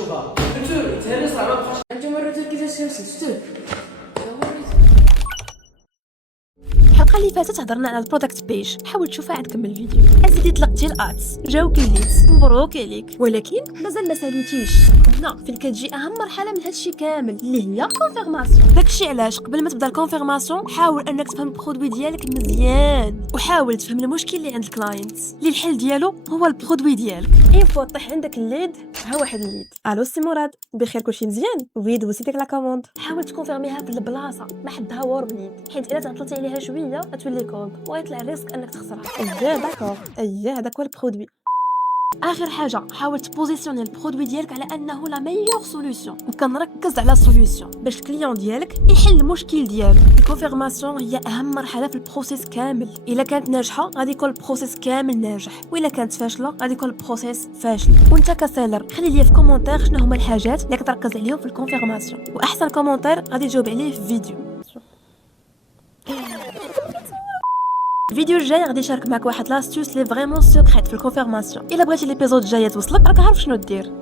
شوفها فهمتوا تهرس راه ما بقاش انت مرة كيفاش شفتو الحلقه اللي فاتت هضرنا على البرودكت بيج، حاول تشوفها عاد كمل الفيديو. ازيدي طلقتي الاتس، جاوك الليدز، مبروك عليك، ولكن مازال ما ساليتيش. هنا فين كتجي اهم مرحله من هادشي كامل اللي هي كونفيرماسيون. داكشي علاش قبل ما تبدا الكونفيرماسيون حاول انك تفهم البرودوي ديالك مزيان، وحاول تفهم المشكل اللي عند الكلاينت اللي الحل ديالو هو البرودوي ديالك. اين فوا طيح عندك الليد، ها واحد الليد، الو سي مراد بخير كلشي مزيان، ويد وسيتك لا كوموند، حاول تكونفيرميها في البلاصه ما حدها ووربليد، حيت الا تعطلتي عليها شويه غتولي كولد وغيطلع الريسك انك تخسرها. اييه داكور، اييه هذاك هو البرودوي. اخر حاجه حاول تبوزيسيوني البرودوي ديالك على انه لا ميور سوليوشن، وكنركز على السوليوشن باش الكليون ديالك يحل المشكل ديالو. الكونفيرماسيون هي اهم مرحله في البروسيس كامل، الا كانت ناجحه غادي يكون البروسيس كامل ناجح، والا كانت فاشله غادي يكون البروسيس فاشل. وانت كسيلر خلي لي في كومونتير شنو هما الحاجات اللي كتركز عليهم في الكونفيرماسيون، واحسن كومونتير غادي تجاوب عليه في فيديو. الفيديو الجاي غادي نشارك معك واحد لاستوس لي فريمون سيكريت في الكونفيرماسيون. الا بغيتي ليبيزود الجايه توصلك راك عارف شنو دير.